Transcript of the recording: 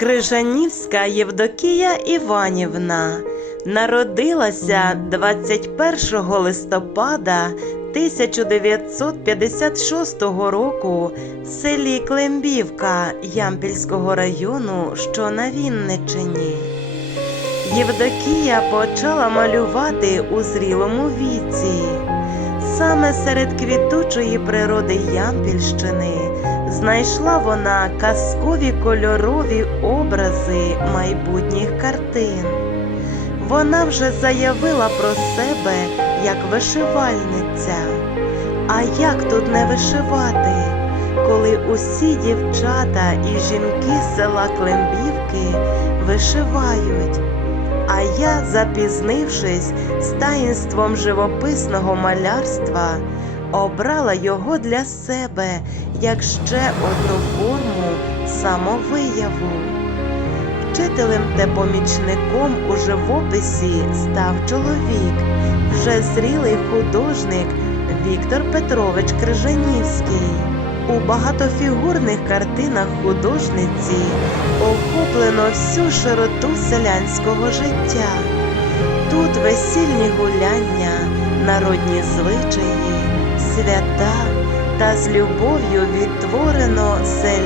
Крижанівська Євдокія Іванівна народилася 21 листопада 1956 року в селі Клембівка Ямпільського району, що на Вінниччині. Євдокія почала малювати у зрілому віці. Саме серед квітучої природи Ямпільщини знайшла вона казкові кольорові образи майбутніх картин. Вона вже заявила про себе як вишивальниця. А як тут не вишивати, коли усі дівчата і жінки з села Клембівки вишивають? А я, запізнившись з таїнством живописного малярства, обрала його для себе як ще одну форму самовияву. Вчителем та помічником у живописі став чоловік, вже зрілий художник Віктор Петрович Крижанівський. У багатофігурних картинах художниці охоплено всю широту селянського життя. Тут весільні гуляння, народні звичаї, свята та з любов'ю відтворено селянський